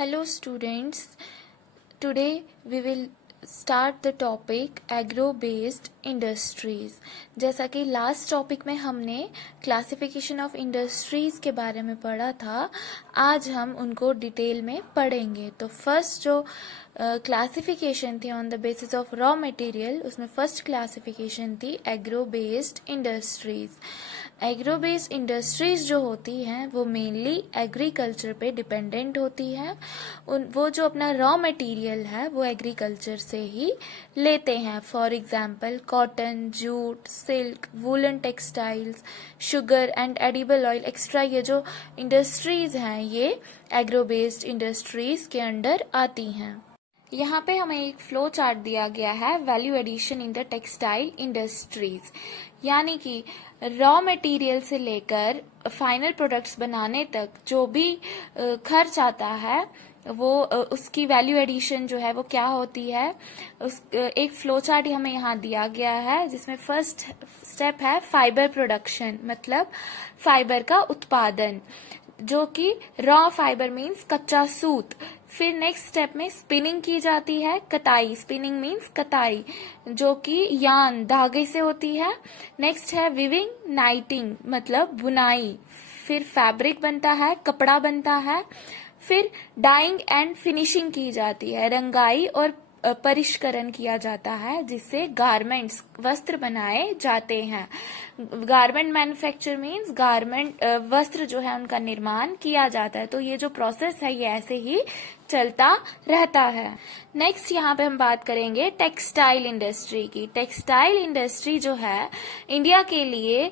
Hello students, today we will start the topic agro-based industries. जैसा कि last topic में हमने क्लासिफिकेशन ऑफ इंडस्ट्रीज के बारे में पढ़ा था, आज हम उनको डिटेल में पढ़ेंगे। तो फर्स्ट जो क्लासिफिकेशन थी on the basis of raw material, उसमें फर्स्ट क्लासिफिकेशन थी agro based industries. Agro based industries जो होती हैं वो मेनली एग्रीकल्चर पे डिपेंडेंट होती हैं। वो जो अपना रॉ मटेरियल है वो एग्रीकल्चर से ही लेते हैं। For example cotton, jute, silk, woollen textiles, sugar and edible oil extra, ये जो इंडस्ट्रीज हैं ये एग्रो बेस्ड इंडस्ट्रीज के अंडर आती हैं। यहाँ पे हमें एक फ्लो चार्ट दिया गया है value addition in the textile industries, यानी कि रॉ मटेरियल से लेकर फाइनल प्रोडक्ट्स बनाने तक जो भी खर्च आता है वो उसकी वैल्यू एडिशन जो है वो क्या होती है। एक फ्लो चार्ट हमें यहाँ दिया गया है जिसमें फर्स्ट स्टेप है फाइबर प्रोडक्शन, मतलब फाइबर का उत्पादन, जो कि रॉ फाइबर मीन्स कच्चा सूत। फिर नेक्स्ट स्टेप में स्पिनिंग की जाती है, कताई, स्पिनिंग मीन्स कताई, जो कि यान धागे से होती है। नेक्स्ट है विविंग, नाइटिंग मतलब बुनाई। फिर फैब्रिक बनता है, कपड़ा बनता है। फिर डाइंग एंड फिनिशिंग की जाती है, रंगाई और परिष्करण किया जाता है जिससे गारमेंट्स, वस्त्र बनाए जाते हैं। गारमेंट मैन्युफैक्चर मीन्स गारमेंट, वस्त्र जो है उनका निर्माण किया जाता है। तो ये जो प्रोसेस है ये ऐसे ही चलता रहता है। नेक्स्ट यहाँ पे हम बात करेंगे टेक्सटाइल इंडस्ट्री की। टेक्सटाइल इंडस्ट्री जो है इंडिया के लिए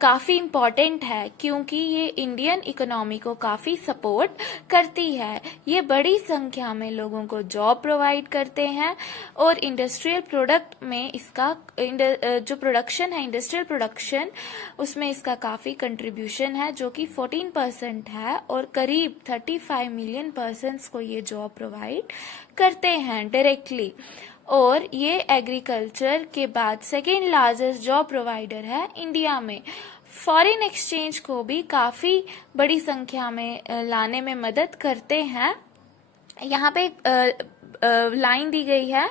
काफी इम्पोर्टेंट है क्योंकि ये इंडियन इकोनॉमी को काफी सपोर्ट करती है। ये बड़ी संख्या में लोगों को जॉब प्रोवाइड करते हैं और इंडस्ट्रियल प्रोडक्ट में इसका जो प्रोडक्शन है, इंडस्ट्रियल प्रोडक्शन, उसमें इसका काफी कंट्रीब्यूशन है जो कि 14% है और करीब 35 मिलियन पर्सन्स को ये जॉब प्रोवाइड करते हैं डायरेक्टली। और ये एग्रीकल्चर के बाद सेकेंड लार्जेस्ट जॉब प्रोवाइडर है इंडिया में। फॉरेन एक्सचेंज को भी काफी बड़ी संख्या में लाने में मदद करते हैं। यहाँ पे लाइन दी गई है,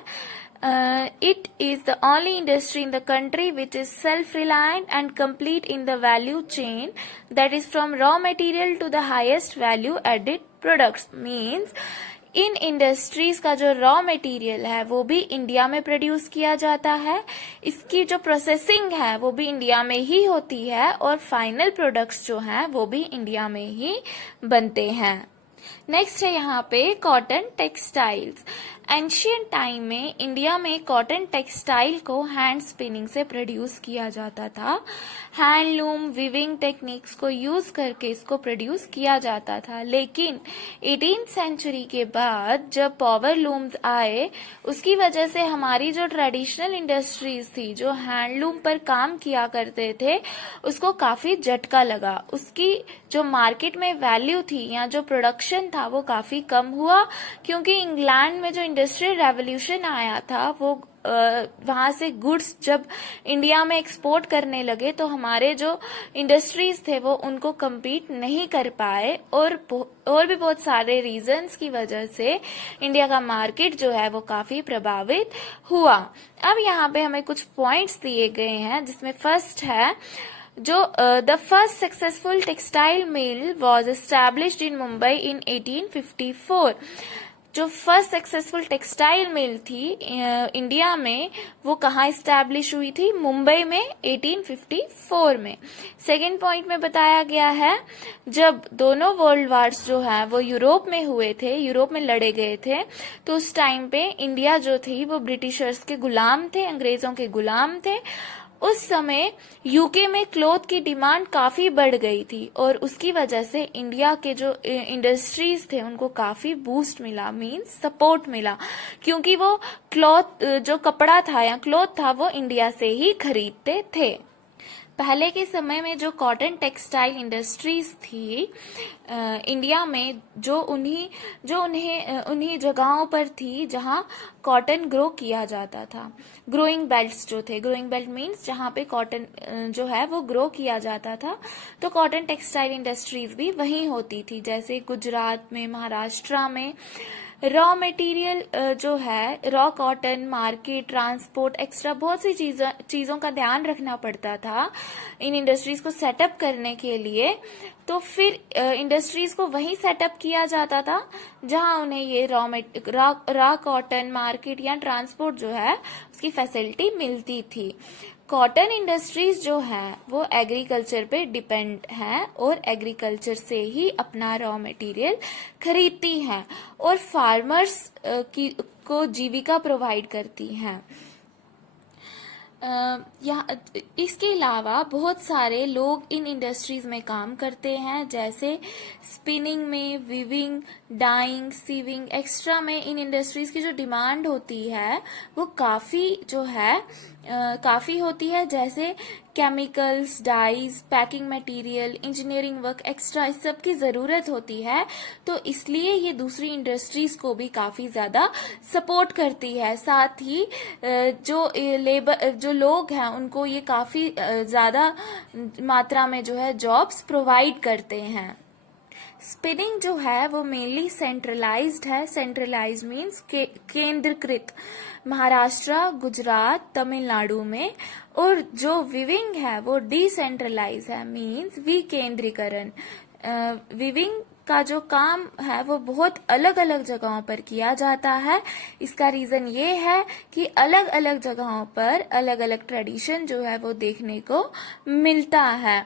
it is the only industry in the country which is self-reliant and complete in the value chain, that is from raw material to the highest value added products. Means in industries का जो raw material है वो भी India में produce किया जाता है, इसकी जो प्रोसेसिंग है वो भी इंडिया में ही होती है और फाइनल प्रोडक्ट्स जो हैं वो भी इंडिया में ही बनते हैं। नेक्स्ट है यहाँ पे कॉटन टेक्सटाइल्स। एंशियंट टाइम में इंडिया में कॉटन टेक्सटाइल को हैंड स्पिनिंग से प्रोड्यूस किया जाता था। हैंडलूम विविंग टेक्निक्स को यूज करके इसको प्रोड्यूस किया जाता था, लेकिन 18th सेंचुरी के बाद जब पावर लूम्स आए उसकी वजह से हमारी जो ट्रेडिशनल इंडस्ट्रीज थी, जो हैंडलूम पर काम किया करते थे, उसको काफी झटका लगा। उसकी जो मार्केट में वैल्यू थी या जो प्रोडक्शन था वो काफी कम हुआ क्योंकि इंग्लैंड में जो इंडस्ट्रियल रेवोल्यूशन आया था वो वहां से गुड्स जब इंडिया में एक्सपोर्ट करने लगे तो हमारे जो इंडस्ट्रीज थे वो उनको कम्पीट नहीं कर पाए और भी बहुत सारे रीजंस की वजह से इंडिया का मार्केट जो है वो काफी प्रभावित हुआ। अब यहाँ पे हमें कुछ पॉइंट्स दिए गए हैं जिसमें फर्स्ट है जो the first successful textile mill was established in Mumbai in 1854। जो फर्स्ट सक्सेसफुल टेक्सटाइल मिल थी इंडिया में वो कहाँ एस्टैब्लिश हुई थी? मुंबई में 1854 में। सेकेंड पॉइंट में बताया गया है जब दोनों वर्ल्ड वार्स जो है वो यूरोप में हुए थे, यूरोप में लड़े गए थे, तो उस टाइम पे इंडिया जो थी वो ब्रिटिशर्स के गुलाम थे, अंग्रेजों के गुलाम थे। उस समय यूके में क्लॉथ की डिमांड काफी बढ़ गई थी और उसकी वजह से इंडिया के जो इंडस्ट्रीज थे उनको काफी बूस्ट मिला, मींस सपोर्ट मिला, क्योंकि वो क्लॉथ जो कपड़ा था या क्लॉथ था वो इंडिया से ही खरीदते थे। पहले के समय में जो कॉटन टेक्सटाइल इंडस्ट्रीज थी इंडिया में, जो उन्हीं जगहों पर थी जहां कॉटन ग्रो किया जाता था। ग्रोइंग बेल्ट्स जो थे, ग्रोइंग बेल्ट मीन्स जहां पे कॉटन जो है वो ग्रो किया जाता था, तो कॉटन टेक्सटाइल इंडस्ट्रीज भी वहीं होती थी। जैसे गुजरात में, महाराष्ट्र में रॉ मटेरियल जो है, raw cotton market, transport, extra बहुत सी चीज़ों का ध्यान रखना पड़ता था इन इंडस्ट्रीज को सेटअप करने के लिए। तो फिर इंडस्ट्रीज को वहीं सेटअप किया जाता था जहां उन्हें ये रॉ कॉटन मार्केट या ट्रांसपोर्ट जो है उसकी फैसिलिटी मिलती थी। कॉटन इंडस्ट्रीज जो है वो एग्रीकल्चर पे डिपेंड है और एग्रीकल्चर से ही अपना रॉ मटेरियल खरीदती हैं और फार्मर्स को जीविका प्रोवाइड करती हैं। इसके अलावा बहुत सारे लोग इन इंडस्ट्रीज में काम करते हैं, जैसे स्पिनिंग में, वीविंग, डाइंग, सीविंग, एक्स्ट्रा में इन इंडस्ट्रीज की जो डिमांड होती है वो काफी होती है। जैसे chemicals, dyes, packing material, engineering work, extra इस सब की जरूरत होती है, तो इसलिए ये दूसरी इंडस्ट्रीज को भी काफी ज्यादा सपोर्ट करती है। साथ ही जो लोग हैं उनको ये काफी ज्यादा मात्रा में जो है जॉब्स प्रोवाइड करते हैं। स्पिनिंग जो है वो मेनली सेंट्रलाइज्ड है। सेंट्रलाइज मीन्स केंद्रीकृत, महाराष्ट्र, गुजरात, तमिलनाडु में। और जो विविंग है वो डिसेंट्रलाइज है, मीन्स विकेंद्रीकरण। विविंग का जो काम है वो बहुत अलग अलग जगहों पर किया जाता है। इसका रीजन ये है कि अलग अलग जगहों पर अलग अलग ट्रेडिशन जो है वो देखने को मिलता है।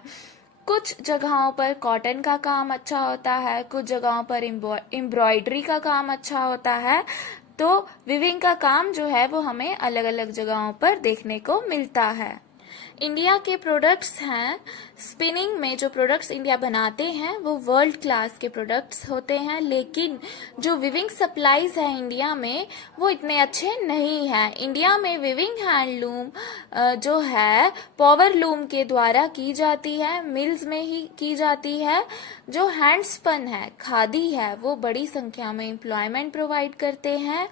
कुछ जगहों पर कॉटन का काम अच्छा होता है, कुछ जगहों पर एम्ब्रॉयडरी का काम अच्छा होता है। तो विविंग का काम जो है वो हमें अलग अलग जगहों पर देखने को मिलता है। इंडिया के प्रोडक्ट्स हैं, स्पिनिंग में जो प्रोडक्ट्स इंडिया बनाते हैं वो वर्ल्ड क्लास के प्रोडक्ट्स होते हैं, लेकिन जो विविंग सप्लाईज है इंडिया में वो इतने अच्छे नहीं हैं। इंडिया में विविंग हैंडलूम जो है पावर लूम के द्वारा की जाती है, मिल्स में ही की जाती है। जो हैंडस्पन है, खादी है, वो बड़ी संख्या में एम्प्लॉयमेंट प्रोवाइड करते हैं।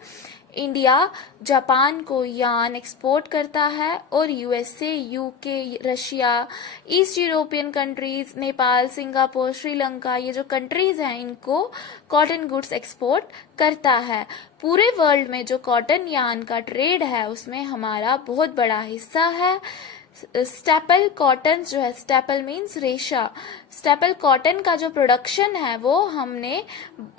इंडिया जापान को यार्न एक्सपोर्ट करता है और USA, UK, Russia, east European countries, Nepal, Singapore, Sri Lanka, ये जो कंट्रीज हैं इनको कॉटन गुड्स एक्सपोर्ट करता है। पूरे वर्ल्ड में जो कॉटन यार्न का ट्रेड है उसमें हमारा बहुत बड़ा हिस्सा है। स्टेपल कॉटन जो है, स्टेपल मीन्स रेशा, स्टेपल कॉटन का जो प्रोडक्शन है वो हमने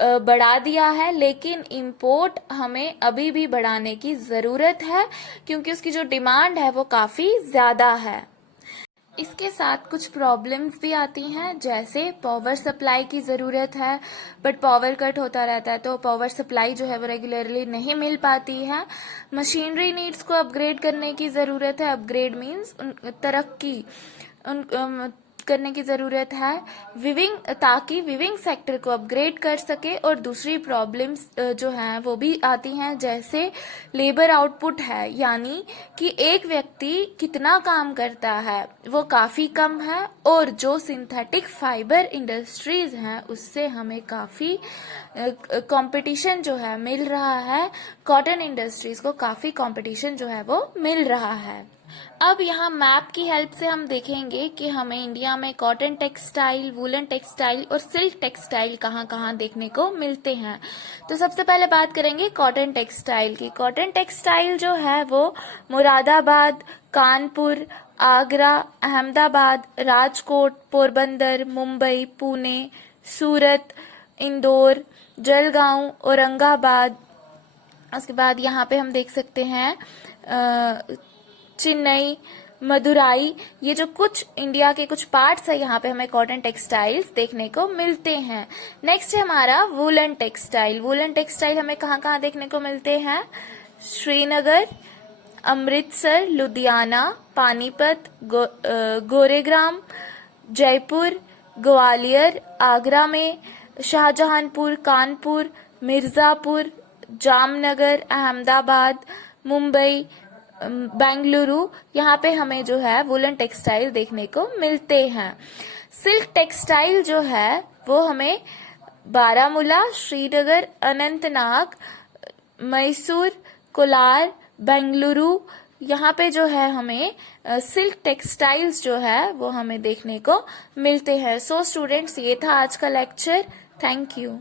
बढ़ा दिया है, लेकिन इंपोर्ट हमें अभी भी बढ़ाने की जरूरत है क्योंकि उसकी जो डिमांड है वो काफी ज्यादा है। इसके साथ कुछ प्रॉब्लम्स भी आती हैं, जैसे पावर सप्लाई की ज़रूरत है बट पावर कट होता रहता है, तो पावर सप्लाई जो है वो रेगुलरली नहीं मिल पाती है। मशीनरी नीड्स को अपग्रेड करने की ज़रूरत है। अपग्रेड मीन्स तरक्की करने की ज़रूरत है विविंग, ताकि विविंग सेक्टर को अपग्रेड कर सके। और दूसरी प्रॉब्लम्स जो हैं वो भी आती हैं, जैसे लेबर आउटपुट है, यानी कि एक व्यक्ति कितना काम करता है वो काफ़ी कम है। और जो सिंथेटिक फाइबर इंडस्ट्रीज हैं उससे हमें काफ़ी कंपटीशन जो है मिल रहा है। कॉटन इंडस्ट्रीज को काफ़ी कंपटीशन जो है वो मिल रहा है। अब यहाँ मैप की हेल्प से हम देखेंगे कि हमें इंडिया में कॉटन टेक्सटाइल, वूलन टेक्सटाइल और सिल्क टेक्सटाइल कहाँ कहाँ देखने को मिलते हैं। तो सबसे पहले बात करेंगे कॉटन टेक्सटाइल की। कॉटन टेक्सटाइल जो है वो मुरादाबाद, कानपुर, आगरा, अहमदाबाद, राजकोट, पोरबंदर, मुंबई, पुणे, सूरत, इंदौर, जलगांव, औरंगाबाद, उसके बाद यहाँ पे हम देख सकते हैं चेन्नई, मदुराई, ये जो कुछ इंडिया के कुछ पार्ट्स है यहाँ पे हमें कॉटन टेक्सटाइल्स देखने को मिलते हैं। नेक्स्ट है हमारा वूलन टेक्सटाइल। वूलन टेक्सटाइल हमें कहाँ कहाँ देखने को मिलते हैं? श्रीनगर, अमृतसर, लुधियाना, पानीपत, गोरेग्राम, जयपुर, ग्वालियर, आगरा में, शाहजहांपुर, कानपुर, मिर्जापुर, जामनगर, अहमदाबाद, मुंबई, बेंगलुरु, यहाँ पे हमें जो है वुलन टेक्सटाइल देखने को मिलते हैं। सिल्क टेक्सटाइल जो है वो हमें बारामूला, श्रीनगर, अनंतनाग, मैसूर, कोलार, बेंगलुरु, यहाँ पे जो है हमें सिल्क टेक्सटाइल्स जो है वो हमें देखने को मिलते हैं। सो स्टूडेंट्स, ये था आज का लेक्चर। Thank you.